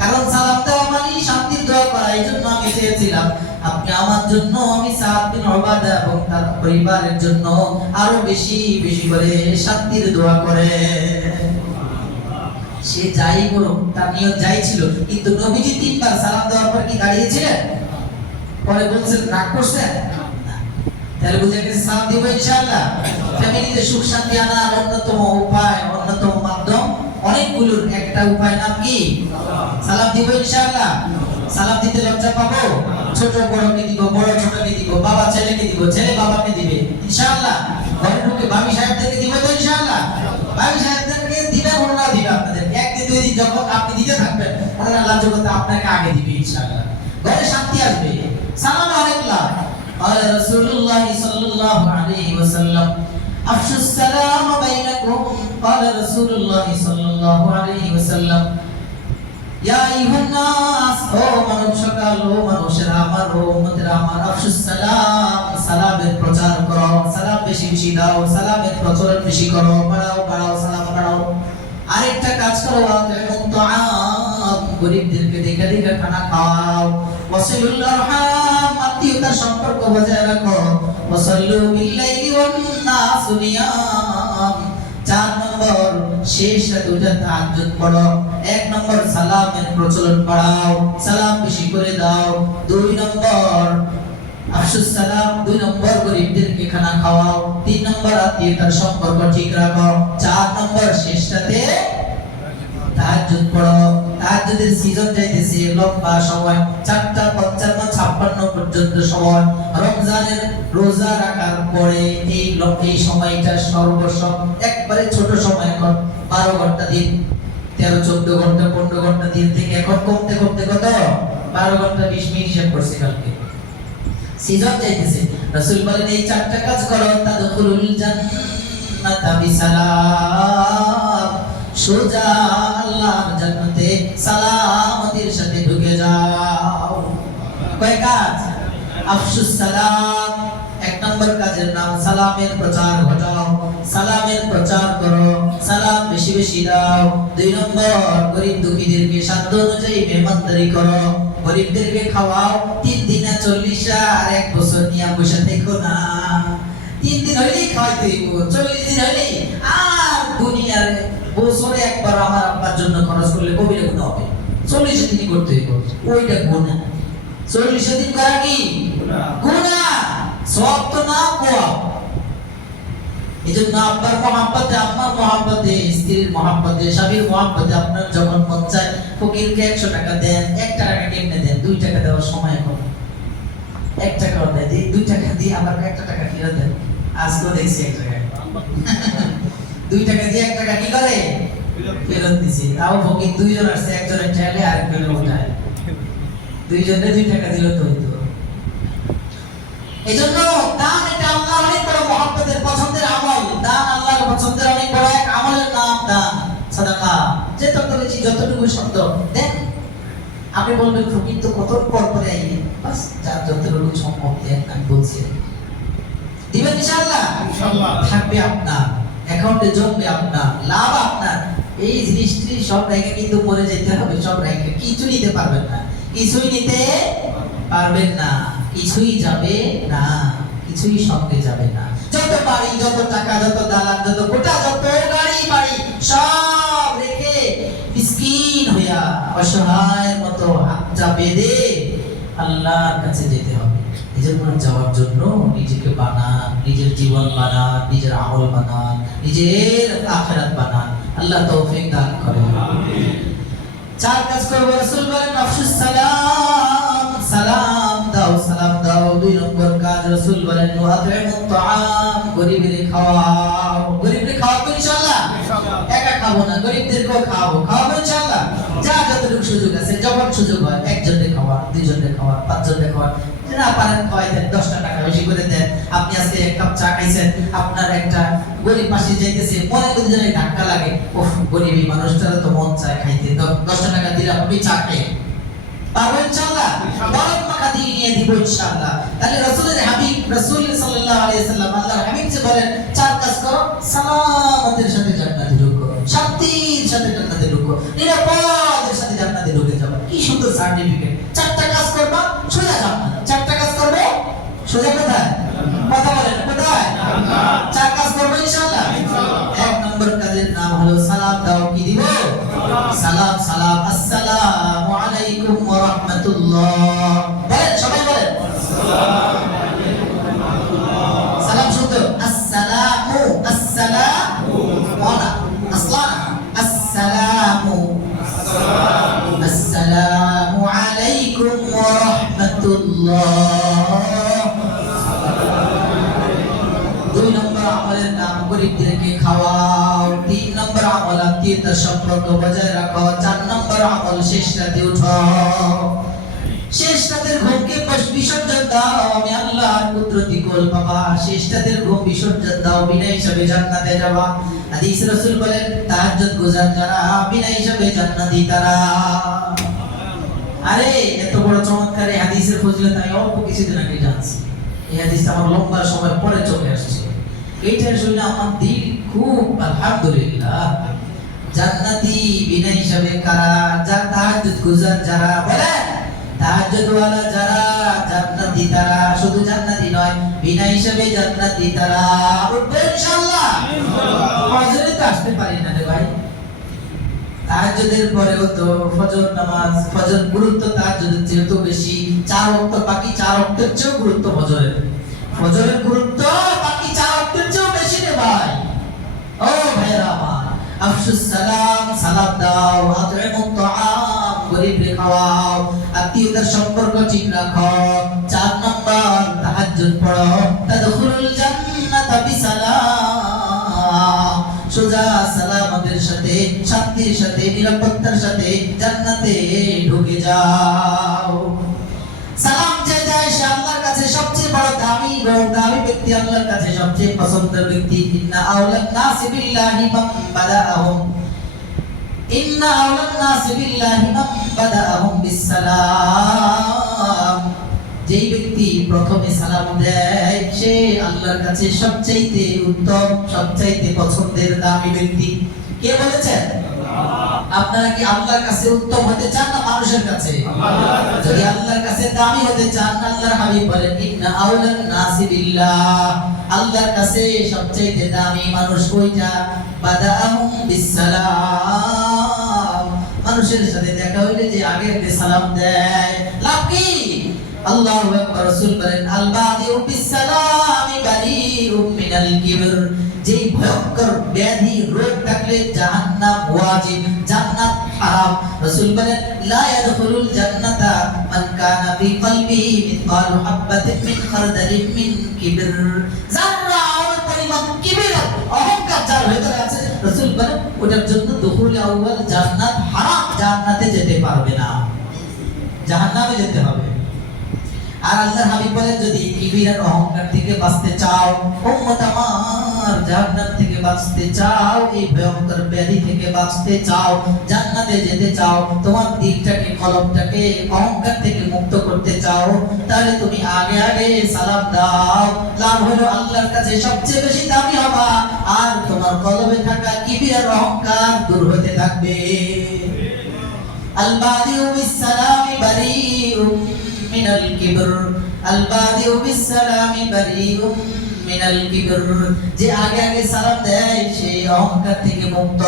কারণ সালাম দেওয়া মানে শান্তির দোয়া করা, এইজন্য আমি চেয়েছিলাম আপনি আমার জন্য, আমি সাদ বিন উবাদা এবং তার পরিবারের জন্য আরো বেশি বেশি করে শান্তির দোয়া করেন। সে যাই করুক, তার নিয়ত যাই ছিল, কিন্তু নবীজি তিনবার সালাম দেওয়ার পর কি দাঁড়িয়েছিলেন? পরে বলছেন রাগ করছেন? তাহলে বুঝে গেছে সালাম দিব ইনশাআল্লাহ। ফ্যামিলিতে সুখ শান্তি আনার অন্যতম উপায়, অন্যতম মাধ্যম অনেকগুলোর একটা উপায়, নাম কি? সালাম দিব ইনশাআল্লাহ। সালাম দিতে লজ্জা পাবো? ছোট বড়কে দিব, বড় ছোটকে দিব, বাবা ছেলেকে দিব, ছেলে বাবাকে দিবে ইনশাআল্লাহ। ঘরে ঢুকে ভাবি সাহেবদেরকে দিব তো ইনশাআল্লাহ। ভাবি সাহেবদেরকে দিবেন, ওনারা দিবে আপনাদের। একদিন দুই দিন যখন আপনি দিতে থাকবেন, ওনারা লাঞ্চ করতে আপনাকে আগে দিবে ইনশাআল্লাহ। ঘরে শান্তি আসবে। সালাম আলাইকুম। قال رسول الله صلى الله عليه وسلم افشوا السلام بينكم قال رسول الله صلى الله عليه وسلم يا ايها الناس, ও মানব সকাল, ও মানুষেরা, আমার ও উম্মতেরা আমার আফসুস সালাম, সালামের প্রচার করো, সালাম বেশি বেশি দাও, সালামের প্রচলন বেশি করো, বাড়াও সালাম বাড়াও। আরেকটা কাজ করো, গরিবদেরকে দেখে দেখে খানা খাওয়াও, ওয়াসিলুল আরহাম, আত্মীয়তার সম্পর্ক বজায় রাখো, ওয়াসাল্লু বিল্লাইলি ওয়ান নাসু নিয়াম। 4 নম্বর শেষ রাতে উঠে তাহাজ্জুদ পড়ো। 1 নম্বর সালামের প্রচলন বাড়াও, সালাম বেশি করে দাও। 2 নম্বর আফসুস সালাম, 2 নম্বর গরিবদেরকে খানা খাওয়াও। 3 নম্বর আত্মীয়তার সম্পর্ক ঠিক রাখো। 4 নম্বর শেষ রাতে তাহাজ্জুদ পড়ো। তাহাজ্জুদের সিজন যাইতেছে লম্বা সময়, 4টা 55 56 পর্যন্ত সময়। রমজানের রোজা রাখার পরে এই সময়টা সর্বসব একবারে ছোট সময়, 12 ঘন্টা দিন, 13 14 ঘন্টা 15 ঘন্টা দিন থেকে এখন কমতে কমতে কত 12 ঘন্টা 20 মিনিট হিসাব করছি কালকে। সিজন যাইতেছে, রাসূল বলেন এই 4টা কাজ করো, তাদখুলুল জান্নাতা বিসালাম, সোজা আল্লাহর জান্নাতে সালামতির সাথে ঢুকে যাও। কয় কাজ? আফসুস সালাম, 1 নম্বর কাজের নাম সালামের প্রচার ঘটাও, সালামের প্রচার করো, সালাম বেশি বেশি দাও। 2 নম্বর গরিব দুঃখীদেরকে সাধ্য অনুযায়ী মেহমানদারি করো, গরিবদেরকে খাওয়াও। 3 দিনে 40 আর 1 বছর নিয়ে বসে থেকো না। 3 দিন হইলেই খাওয়াইতে হইব, 40 দিন হইলেই। আর দুনিয়ার বছরে একবার আমার আব্বার জন্য খরচ করলে কবিরা গুনাহ হবে, 40 দিনই করতে হইব, ওইটা গুনাহ। 40 দিন করা কি গুনাহ, সওয়াব তো না কোয়া। এজন্য আব্বার মহব্বতে, আম্মার মহব্বতে, স্ত্রীর মহব্বতে, স্বামীর মহব্বতে আপনার যখন মন চায় ফকিরকে 100 টাকা দেন। 1 টাকা কেমনে দেন? 2 টাকা দেওয়ার সময় এখন 1 টাকাও দেয়, 2 টাকা দিয়ে আবার 1 টাকা ফেরত দেন। আজকেও দেখছি 1 টাকা 2 টাকা দিয়ে 1 টাকা কি করে ফেরত দিছি। তাও ফকির 2 জন আসছে, একজনের ঠেলে আরেকজনের উঠায়, 2 জনে 2 টাকা দিল তো হইতো। এজন্য দান এটা আল্লাহর অনেক বড় মহব্বতের পছন্দের আমল। দান আল্লাহর পছন্দের অনেক বড় এক আমলের নাম দান, সাদাকা। যে তত বেশি যতটুকু শব্দ দেন। আপনি বলবেন ফকির তো কত পর পরে আইবে, বাস যার যতটুকু সম্ভব দেন। আমি বলছি দিবেন ইনশাআল্লাহ, ইনশাআল্লাহ থাকবে আপনার অ্যাকাউন্টে, জমবে আপনার, লাভ আপনার। এই জিনিসটি সব রেখে কিন্তু পরে যেতে হবে, সব রেখে কিছু নিতে পারবেন না, কিছুই নিতে পারবেন না, কিছুই যাবে না, কিছুই সঙ্গে যাবে না। যত বাড়ি, যত টাকা, যত দালান, যত গোটা, যত গাড়ি বাড়ি সব রেখে মিসকিন হইয়া অসহায়ের মতো হাতটা বেঁধে আল্লাহর কাছে যেতে হবে। এজন্য যাওয়ার জন্য নিজেকে বানান, নিজের জীবন বানান, নিজের আমল বানান, নিজের আখিরাত বানান। আল্লাহ তৌফিক দান করেন। আমিন। 4 কাজ করব। রাসূল বলেন আফসুস সালাম, সালাম দাও, সালাম দাও। 2 নম্বর কাজ রাসূল বলেন ওয়াতিমুত তাআম, গরিবদের খাওয়াও। গরিবদের খাওয়াবো ইনশাআল্লাহ, ইনশাআল্লাহ। একা খাবো না, গরিবদেরকেও খাওয়াবো, খাওয়াবো ইনশাআল্লাহ। যা যতটুকু সুযোগ আছে, যখন সুযোগ হয়, 1 জনকে খাওয়া, 2 জনকে খাওয়া, 5 জনকে খাওয়া, না পারেন খাওয়াই দেন, 10টা টাকা বেশি করে দেন। আপনি আজকে 1 কাপ চা খাইছেন, আপনার একটা গরিব পাশে যাইতেছে, মনে করে যেন ধাক্কা লাগে, ওহ গরিবী মানুষটার তো মন চায় খাইতে, 10টা টাকা দিলে আপনি চা খাই পারবো ইনশাআল্লাহ, বরকত মাখা দিয়ে নিয়ে দিব ইনশাআল্লাহ। তাহলে রাসূলের হাবিব রাসূল সাল্লাল্লাহু আলাইহি সাল্লাম আল্লাহর হাবিব যে বলেন 4 কাজ করো, সালামতের সাথে জান্নাতে ঢুকো, শান্তির সাথে জান্নাতে ঢুকো, নিরাপদের সাথে জান্নাতে ঢুকে যাবে। কি সুন্দর সার্টিফিকেট! 4টা কাজ করবা, সোজা জান্নাত। 4টা কাজ করবে, সোজা কোথায়? কথা বলেন কোথায়? জান্নাত। 4 কাজ করবে ইনশাআল্লাহ, ইনশাআল্লাহ। 1 নম্বর কাজের নাম হলো সালাম দাও। কি দিব? সালাম। সালাম, আসসালামু আলাইকুম ওয়া রাহমাতুল্লাহ। বলেন, সবাই বলেন আসসালামু আলাইকুম ওয়া রাহমাতুল্লাহ। সালাম শুদ্ধ আসসালামু, আসসালামু ওয়া আসসালামু, আসসালামু আলাইকুম ওয়া রাহমাতুল্লাহ। 2 নম্বর আমলের নাম গরিবদেরকে খাওয়াও। 3 নম্বর আমল আত্মীয়তার সম্পর্ক বজায় রাখো। 4 নম্বর আমল শেষ রাতে উঠো, শেষ রাতের ঘুমকে বিসর্জন দাও। আমি আল্লাহর কুদরতি কোল পাবা, শেষ রাতের ঘুম বিসর্জন দাও, বিনা হিসাবে জান্নাতে যাবা। হাদিস রাসূল বলেন তাহাজ্জুদ গুজার যারা বিনা হিসাবে জান্নাতি তারা। আরে এত বড় চমৎকার এই হাদিসের ফজিলত আমি অল্প কিছুদিন আগে জানছি। এই হাদিসটা আমার লম্বা সময় পরে চলে আসছে। এইটা শুনে আমার দিল খুব আলহামদুলিল্লাহ। জান্নাতি বিনা হিসাবে কারা? যারা তাহাজ্জুদ গুজার, যারা বলেন তাহাজ্জুদ ওয়ালা যারা, জান্নাতি তারা। শুধু জান্নাতি নয়, বিনা হিসাবে জান্নাতি তারা। উঠবে ইনশাআল্লাহ। ফজরে তো আসতে পারি না রে ভাই। তাহাজ্জুদের পরেও তো ফজর নামাজ, ফজর গুরুত্ব তাহাজ্জুদের চেয়ে তো বেশি। 4 ওয়াক্ত, বাকি 4 ওয়াক্তের চেয়েও গুরুত্ব ফজরের। ফজরের গুরুত্ব বাকি 4 ওয়াক্তের চেয়েও বেশি রে ভাই। ও ভাইরা আমার, আফসুস সালাম, সালাম দাও। আতইমুত তাআম, গরীবরে খাওয়াও। আত্মীয়তার সম্পর্ক ঠিক রাখো। 4 নাম্বার তাহাজ্জুদ পড়ো। তাদখুলুল জান্নাতা বিসালাম, সোজা সালামতের সাথে, শান্তির সাথে, নিরাপত্তার সাথে জান্নাতে ঢুকে যাও। সালাম যে দেয় সে আল্লাহর কাছে সবচেয়ে বড় দামি ব্যক্তি, আল্লাহর কাছে সবচেয়ে পছন্দের ব্যক্তি। ইন্না আওলান নাসি বিল্লাহি মান বাদাআহুম, ইন্না আওলান নাসি বিল্লাহি মান বাদাআহুম বিসসালাম। যেই ব্যক্তি প্রথমে সালাম দেয় সে আল্লাহর কাছে সবচাইতে উত্তম, সবচাইতে পছন্দের দামি ব্যক্তি। কে বলেছেন? আপনারা কি আল্লাহর কাছে উত্তম হতে চান না মানুষের কাছে? যদি আল্লাহর কাছে দামি হতে চান, আল্লাহর হাবিব বলেন ইন্না আওলান নাসি বিল্লাহ, আল্লাহর কাছে সবচাইতে দামি মানুষ ওইটা বাদাআহুম বিসসালাম। মানুষের সাথে দেখা হইলে যে আগে সালাম দেয়, লাভ কি? আল্লাহু আকবার। রাসূল বলেন আল বাদিউ বিসসালামি বারিউম মিনাল কিবর। যেই ভয়ঙ্কর ব্যাধি রোগ থাকলে জাহান্নাম ওয়াজিব, জান্নাত হারাম। রাসূল বলেন লা ইয়াদখুলুল জান্নাতা মান কানা ফি কলবিহি মিসকালু হাববাতিন মিন খারদালিন মিন কিবর। যারা পরিমাণ কিবর, অহংকার যার ভিতরে আছে, রাসূল বলেন ওটার জন্য দুখুল আউয়াল জান্নাত হারাম, জান্নাতে যেতে পারবে না, জাহান্নামে যেতে হবে। আর আল্লাহর হাবিব বলেন যদি কিবিরের অহংকার থেকে বাঁচতে চাও, উম্মত আমার জাহান্নাম থেকে বাঁচতে চাও, এই ভয়ঙ্কর ব্যাধি থেকে বাঁচতে চাও, জান্নাতে যেতে চাও, তোমার দিলটাকে, কলবটাকে অহংকার থেকে মুক্ত করতে চাও, তাহলে তুমি আগে আগে সালাম দাও। লাভ হলো আল্লাহর কাছে সবচেয়ে বেশি দামি হবা, আর তোমার কলবে থাকা কিবিরের অহংকার দূর হতে থাকবে। আল বাদিউ বিসসালামি বারিউম মিনাল কিবর, আল বাদিউ বিসসালামি বারিউম মিনাল কিবর। যে আগে আগে সালাম দেয় সে অহংকার থেকে মুক্ত,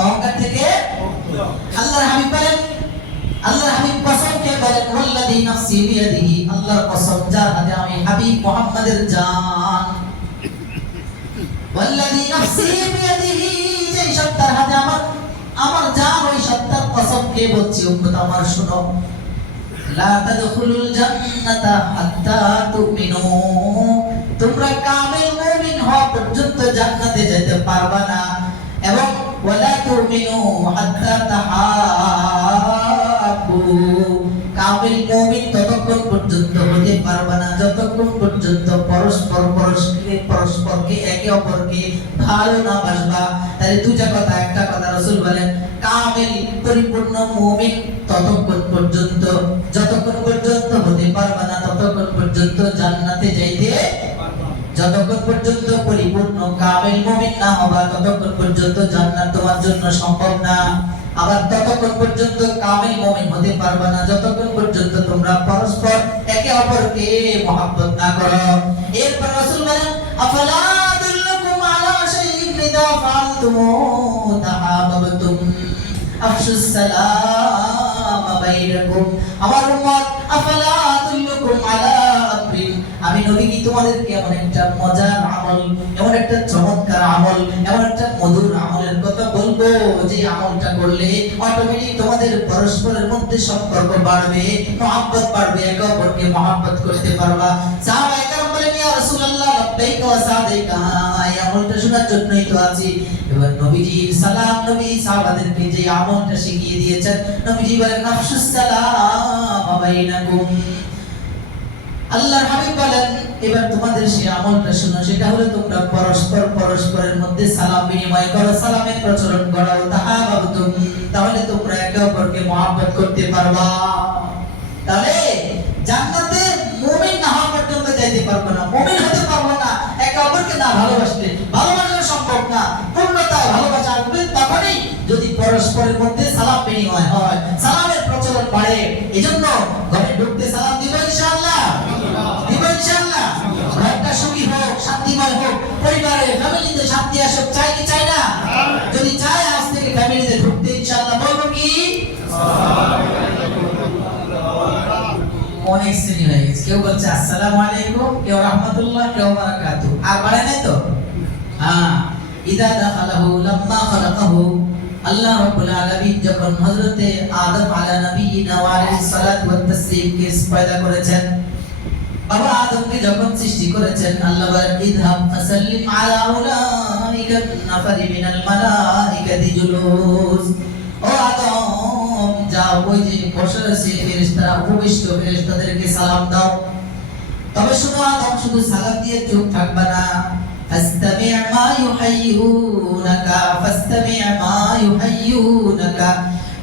অহংকার থেকে মুক্ত। আল্লাহর হাবিব বলেন, আল্লাহর হাবিব কসম খেয়ে বলেন ওয়াল্লাযী নাফসি বিয়াদিহি, আল্লাহর কসম যার হাতে আমি হাবিব মুহাম্মাদের জান, ওয়াল্লাযী নাফসি বিয়াদিহি, যে সত্তার হাতে আমার জান, ওই সত্তার কসম খেয়ে বলছি উম্মত আমার শুনো, লা তাদখুলুল জান্নাতা হাত্তা তুমিনু, তোমরা কামিল মুমিন হওয়া পর্যন্ত জান্নাতে যেতে পারবা না, এবং ওয়ালা তুমিনু হাত্তা তাহাব্বু, কামিল মুমিন ততক্ষণ পর্যন্ত হতে পারবা না যতক্ষণ পর্যন্ত পরস্পরকে একে অপরকে ভালো না বাসবা। তাহলে দুইটা কথা, একটা কথা রাসূল বলেন কামিল পরিপূর্ণ মুমিন ততক্ষণ পর্যন্ত, যতক্ষণ পর্যন্ত হতে পারবা না ততক্ষণ পর্যন্ত জান্নাতে যাইতে পারবা, যতক্ষণ পর্যন্ত পরিপূর্ণ কামিল মুমিন না হবা ততক্ষণ পর্যন্ত জান্নাত তোমার জন্য সম্ভব না। আবার ততক্ষণ পর্যন্ত কামিল মুমিন হতে পারবা না যতক্ষণ পর্যন্ত তোমরা পরস্পর একে অপরকে মহব্বত না করো। এরপর রাসূল বলেন আফালা আদুল্লুকুম আলা শাইইন ইযা ফাআলতুমু তাহাব্বাতুম আফশুস সালাম বাইনাকুম। আমার উম্মত আফালা আদুল্লুকুম আলা আমরিন, আমি নবী কি তোমাদেরকে এমন একটা মজার আমল, এমন একটা চমৎকার আমল, এমন একটা মধুর আমলের কথা বলবো যে আমলটা করলে অটোমেটিক তোমাদের পরস্পরের মধ্যে সম্পর্ক বাড়বে, মহব্বত বাড়বে, একে অপরকে মহব্বত করতে পারবা। সাহাবায়ে কেরাম বলেন ইয়া রাসূলুল্লাহ লাব্বাইক ওয়া সাদাইকা, এই আমলটা শোনার জন্যই তো আছি। এবার নবীজি সালাম, নবী সাহাবাদেরকে যে আমলটা শিখিয়ে দিয়েছেন, নবীজি বলেন নাফসুস সালাম বাইনাকুম। আল্লাহর হাবিব বলেন এবার তোমাদের সেই আমলটা শোনো, সেটা হলো তোমরা পরস্পরের মধ্যে সালাম বিনিময় করো, সালামের প্রচলন করো, তাহাবাবতুম, তাহলে তোমরা একে অপরকে মহব্বত করতে পারবা। তাহলে জান্নাতে মুমিন না হওয়া পর্যন্ত যাইতে পারবো না, মুমিন হতে পারবো না একে অপরকে না ভালোবাসলে। ভালোবাসা সম্ভব না, পূর্ণতায় ভালোবাসা আসবে তখনই যদি পরস্পরের মধ্যে সালাম বিনিময় হয়, সালামের প্রচলন বাড়ে। এজন্য ঘরে ঢুকতে সালাম দিব ইনশাআল্লাহ, দিব ইনশাআল্লাহ। ঘরটা সুখী হোক, শান্তিময় হোক, পরিবারে ফ্যামিলিতে শান্তি আসুক, চাই কি চাই না? যদি চাই আজ থেকে ফ্যামিলিতে ঢুকতে ইনশাআল্লাহ বলবো কি অনেক শ্রেণী হয়ে গেছে। কেউ বলছে আসসালামু আলাইকুম, কেউ রাহমাতুল্লাহ, কেউ বারাকাতু। আর বাড়ে নাই তো? হ্যাঁ, ইদা দাখালাহু লাম্মা খালাকাহু, আল্লাহ রাব্বুল আলামিন যখন হযরতে আদম আলা নবিয়িনা ওয়া আলাইহিস সালাতু ওয়াত তাসলিম কে পয়দা করেছেন, বাবা আদমকে যখন সৃষ্টি করেছেন, আল্লাহ বলেন ইযহাব ফাসাল্লিম আলা উলাইকা নাফারি মিনাল মালাইকাতি জুলুস। ও আদম, যাও ওই যে বসে আছে ফেরেশতারা, উপবিষ্ট ফেরেশতাদেরকে সালাম দাও। তবে শুনো আদম, শুধু সালাম দিয়ে চুপ থাকবা না। ফাস্তামি' মা ইউহাইয়ুনাকা, ফাস্তামি' মা ইউহাইয়ুনাকা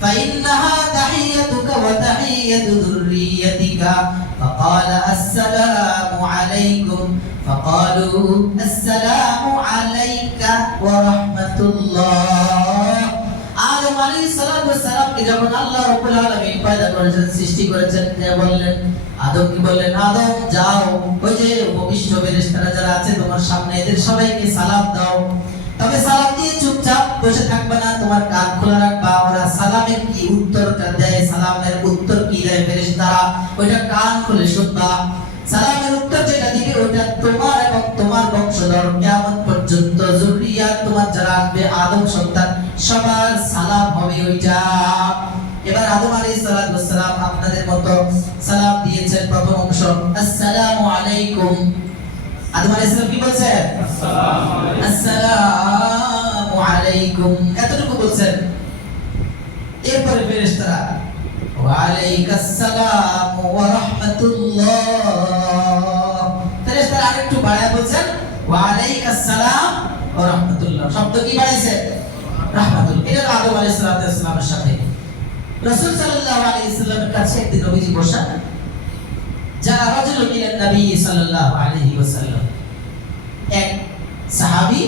ফাইন্নাহা তাহিয়াতুকা ওয়া তাহিয়াতু যুররিয়াতিকা। فقال السلام عليكم فقالوا السلام عليك ورحمة الله। আদম আলাইহিস সালাম কে যখন আল্লাহ রাব্বুল আলামিন পয়দা করেছেন, সৃষ্টি করেছেন, তিনি বললেন আদম কি বললেন, আদম যাও ওই যে উপবিষ্ট ফেরেশতারা যারা আছে তোমার সামনে, এদের সবাইকে সালাম দাও। তবে সালাম দিয়ে চুপচাপ বসে থাকবে না, তোমার কান খোলা রাখবা। ওরা সালামের কি উত্তরটা দেয়, সালামের উত্তর কি দেয় ফেরেশতারা, ওইটা কান খুলে শুনবা। সালামের উত্তর যেটা দিবে ওটা তোমার এবং তোমার বংশধর কিয়ামত পর্যন্ত যুররিয়াত তোমার যারা আসবে আদম সন্তান সবার সালাম হবে ওইটা। এবার আদম আলাইহিস সালাম আপনাদের মতো সালাম দিয়েছেন। প্রথম অংশ আসসালামু আলাইকুম। আদম আলাইহিস সালাম কি বলছেন? আসসালামু আলাইকুম, এতটুকু বলছেন। এরপরে ফেরেশতারা ওয়া আলাইকাস সালাম ওয়া রাহমাতুল্লাহ, ফেরেশতারা আরেকটু বাড়ায় বলছেন ওয়া আলাইকাস সালাম ওয়া রাহমাতুল্লাহ। শব্দ কি বাড়াইছে? রাহমাতুল্লাহ। এটা আদম আলাইহিস সালামের সাথে। রাসূল সাল্লাল্লাহু আলাইহি সাল্লামের কাছে একদিন নবীজি বসা, যারা রাজুল মিনান নবী সাল্লাল্লাহু আলাইহি ওয়াসাল্লাম, এক সাহাবী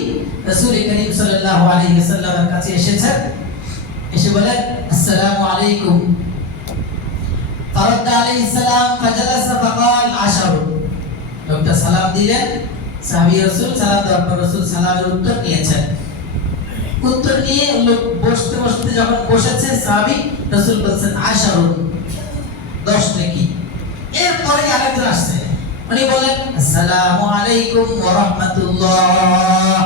রাসূল করিম সাল্লাল্লাহু আলাইহি ওয়াসাল্লামের কাছে এসেছেন, এসে বলেন আসসালামু আলাইকুম। ফারাদ্দা আলাইহিস সালাম ফাজালাসা ফাকাল আশারু। লোকটা সালাম দিলেন, সাহাবী রাসূল সালাম দেওয়ার পর রাসূল সালামের উত্তর নিয়েছেন। উত্তর নিয়ে লোক বসতে বসতে যখন বসেছে সাহাবী, রাসূল বলছেন আশারু, 10 নেকি। এরপরে আরেকজন আসছে, উনি বলেন আসসালামু আলাইকুম ওয়া রাহমাতুল্লাহ।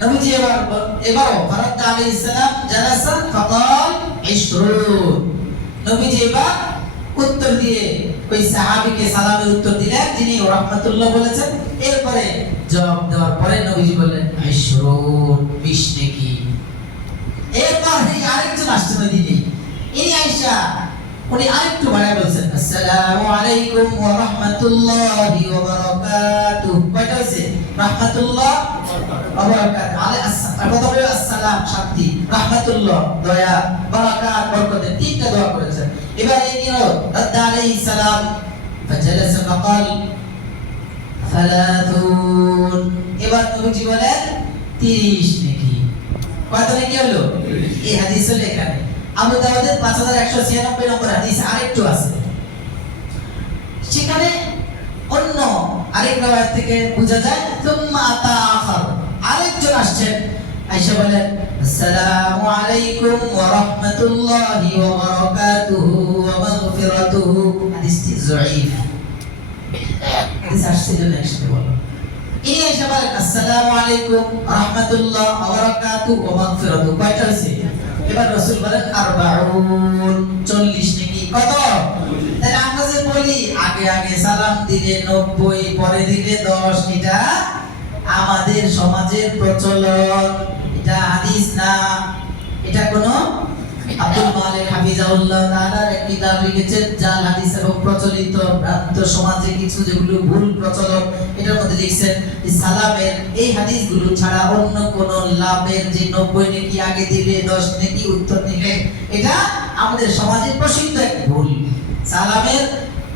নবীজি এবারও ফারাদ্দা আলাইহিস সালাম জালাসা ফাকাল 20। নবীজি এবার উত্তর দিয়ে ওই সাহাবীকে সালামের উত্তর দিলেন যিনি রাহমাতুল্লাহ বলেছেন। এরপরে জবাব দেওয়ার পরে নবীজি বললেন 20 নেকি। এরপর আরেকজন আসছেন ওই দিনে, ইনি আয়েশা, উনি আরেকটু বাড়ায় বলছেন আসসালামু আলাইকুম ওয়া রাহমাতুল্লাহি ওয়া বারাকাতুহু। কয়টা হইছে? রাহমাতুল্লাহ ওয়া বারাকাতুহু। প্রথমে আসসালাম শান্তি, রাহমাতুল্লাহ দয়া, বারাকাত বরকতের, তিনটা দোয়া করেছেন। এবার এই দিন রাদ্দা আলাইহিস সালাম ফাজালাসা ফাকাল 30। এবার নবীজি বলেন 30 নাকি। কত নাকি হলো? এই হাদিস হলো এখানে আবু দাউদের 5196 নম্বর হাদিস আরেকটু আছে, সেখানে অন্য আরেক রাওয়ায়াত থেকে বোঝা যায় সুম্মা আতা আখার, আরেকজন আসছেন, আয়েশা বলেন আসসালামু আলাইকুম ওয়া রাহমাতুল্লাহি ওয়া বারাকাতুহু ওয়া মাগফিরাতুহু। হাদিসটি যঈফ, হাদিস আসছে জন্য একসাথে বলো। এই আয়েশা বলেন আসসালামু আলাইকুম ওয়া রাহমাতুল্লাহি ওয়া বারাকাতুহু ওয়া মাগফিরাতুহু। কয়টা হইছে? এবার রাসূল বলেন 40 নাকি। কত? তাহলে আমরা যে বলি আগে আগে সালাম দিলে 90, পরে দিলে 10, এটা আমাদের সমাজের প্রচলন, এটা হাদিস না, এটা কোনো আব্দুল মালিক হাফিজাহুল্লাহ তাআলা এক কিতাব লিখেছেন জাল হাদিস এবং প্রচলিত ভ্রান্ত সমাজে কিছু যেগুলো ভুল প্রচলন, এটার মধ্যে লিখছেন যে সালামের এই হাদিসগুলো ছাড়া অন্য কোন লাভের যে 90 নেকি আগে দিবে 10 নেকি উত্তর দিবে, এটা আমাদের সমাজে প্রসিদ্ধ এক ভুল। সালামের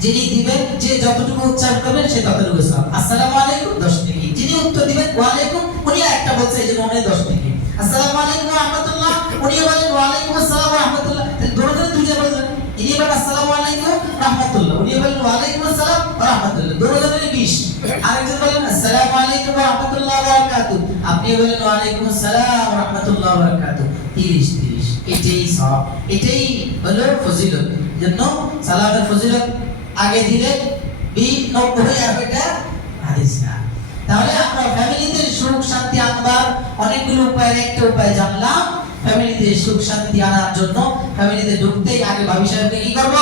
যিনি দিবেন, যে যতটুকু উচ্চারণ করবেন সে ততটুকু সওয়াব। আসসালামু আলাইকুম 10 নেকি, যিনি উত্তর দিবেন ওয়া আলাইকুম, উনি একটা বলছে এই জন্য উনি 10 নেকি। আসসালামু আলাইকুম ওয়া রাহমাতুল্লাহ, উনি বলেন ওয়া আলাইকুম আসসালাম ওয়া রাহমাতুল্লাহ, তাহলে দুটো দুইটা বললেন। ইনি বলেন আসসালামু আলাইকুম রাহমাতুল্লাহ, উনি বলেন ওয়া আলাইকুম আসসালাম ওয়া রাহমাতুল্লাহ, দুজনেরই 20। আরেকজন বলেন আসসালামু আলাইকুম ওয়া রাহমাতুল্লাহি ওয়া বারাকাতুহু, আপনি বলেন ওয়া আলাইকুম আসসালাম ওয়া রাহমাতুল্লাহি ওয়া বারাকাতুহু, 30। এটাই সওয়াব, এটাই হলো ফজিলত। জন্য সালামের ফজিলত আগে দিলে 90 আর এটা হাদিস না। তাহলে আমরা ফ্যামিলিতে সুখ শান্তি আনবার অনেকগুলো উপায়, একটা উপায় জানলাম। ফ্যামিলিতে সুখ শান্তি আনার জন্য ফ্যামিলিতে ঢুকতেই আগে ভাবি সাহেবকে কি করব,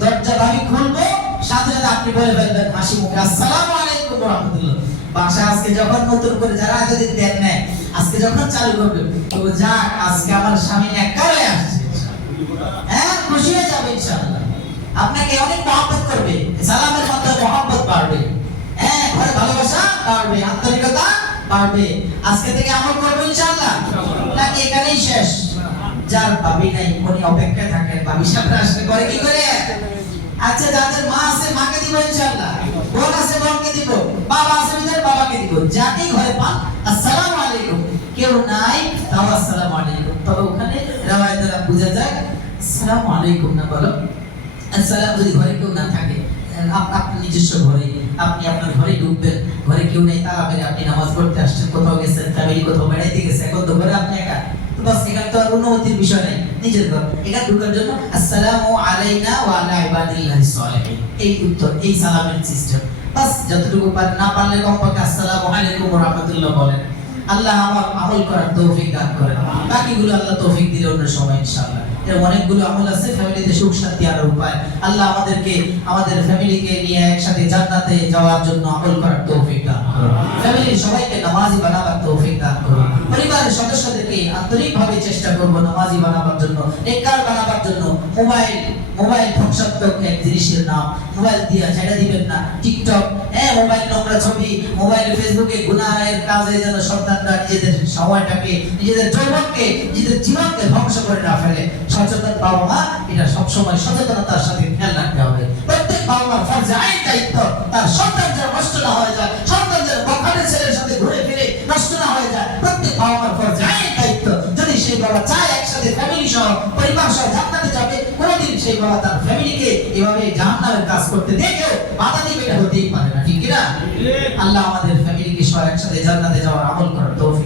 দরজা ভাবি খুলবো, সাথে সাথে আপনি বলে ফেলবেন হাসি মুখে আসসালামু আলাইকুম ওয়া রাহমাতুল্লাহ। বাসা আজকে যখন নতুন করে যারা এতদিন দেন নাই, আজকে যখন চালু করবে তো যাক আজকে আমার স্বামী একারে আসছে, হ্যাঁ খুশি হয়ে যাবে ইনশাআল্লাহ। আপনাকে অনেক মহব্বত করবে, সালামের মাধ্যমে মহব্বত বাড়বে, হ্যাঁ ঘরে ভালোবাসা বাড়বে, আন্তরিকতা বাড়বে। আজকে থেকে আমল করবো ইনশাআল্লাহ, নাকি এখানেই শেষ? যার ভাবি নাই উনি অপেক্ষায় থাকেন ভাবি সামনে আসলে করে কি করে। আচ্ছা যাদের মা আছে মাকে দিব ইনশাআল্লাহ, বোন আছে বোনকে দিব, বাবা আছে বিদায় বাবাকে দিব, যাকে ঘরে পান আসসালামু আলাইকুম, কেউ নাই তাও আসসালামু আলাইকুম। তবে ওখানে riwayat দ্বারা বোঝা যায় আসসালামু আলাইকুম না বলো আসসালাম, যদি ঘরে কেউ না থাকে আপনি নিজস্ব ঘরে, আপনি আপনার ঘরে ঢুকবেন, ঘরে কেউ নেই, তালা মেরে আপনি নামাজ পড়তে আসছেন, কোথাও গেছেন, ফ্যামিলি কোথাও বেড়াইতে গেছে, এখন তো ঘরে আপনি একা, তো বাস এখানে তো আর অনুমতির বিষয় নাই, নিজের ঘর, এটা ঢুকার জন্য আসসালামু আলাইনা ওয়া আলা ইবাদিল্লাহিস সালিহিন, এই উত্তর, এই সালামের সিস্টেম। বাস যতটুকু পারেন, না পারলে কমপক্ষে আসসালামু আলাইকুম ওয়া রাহমাতুল্লাহ বলেন। আল্লাহ আমার আমল করার তৌফিক দান করেন, বাকিগুলো আল্লাহ তৌফিক দিলে অন্য সময় ইনশাআল্লাহ। এর অনেকগুলো আমল আছে ফ্যামিলিতে সুখ শান্তি আনার উপায়। আল্লাহ আমাদেরকে আমাদের ফ্যামিলিকে নিয়ে একসাথে জান্নাতে যাওয়ার জন্য আমল করার তৌফিক দান করুন। ফ্যামিলির সবাইকে নামাজি বানাবার তৌফিক দান করুন। পরিবারের সদস্যদেরকে আন্তরিকভাবে চেষ্টা করব নামাজি বানাবার জন্য, নেককার বানাবার জন্য। মোবাইল ধ্বংসাত্মক এক জিনিসের নাম, মোবাইল দিয়া ছেড়ে দিবেন না। টিকটক, মোবাইল নোংরা ছবি, মোবাইল ফেসবুকে গুনাহের কাজে যেন সন্তানরা নিজেদের সময়টাকে, নিজেদের যৌবনকে, নিজেদের জীবনকে ধ্বংস করে না ফেলে। সচেতন বাবা মা এটা সবসময় সচেতনতার সাথে খেয়াল রাখতে হবে। প্রত্যেক বাবা মার ফরজে আইন দায়িত্ব তার সন্তান যেন নষ্ট না হয়ে যায়, সন্তান যেন বখাটের ছেলের সাথে ঘুরে ফিরে নষ্ট না হয়ে যায়, প্রত্যেক বাবা মার ফরজে আইন দায়িত্ব। যদি সেই বাবা চায় একসাথে ফ্যামিলি সহ পরিবার সহ জান্নাতে যাবে, কোনোদিন সেই বাবা তার ফ্যামিলিকে এভাবে জাহান্নামের কাজ করতে দেখেও বাধা দিবে, এটা হতেই পারে না, ঠিক কি না? আল্লাহ আমাদের ফ্যামিলিকে সহ একসাথে জান্নাতে যাওয়ার আমল করার তৌফিক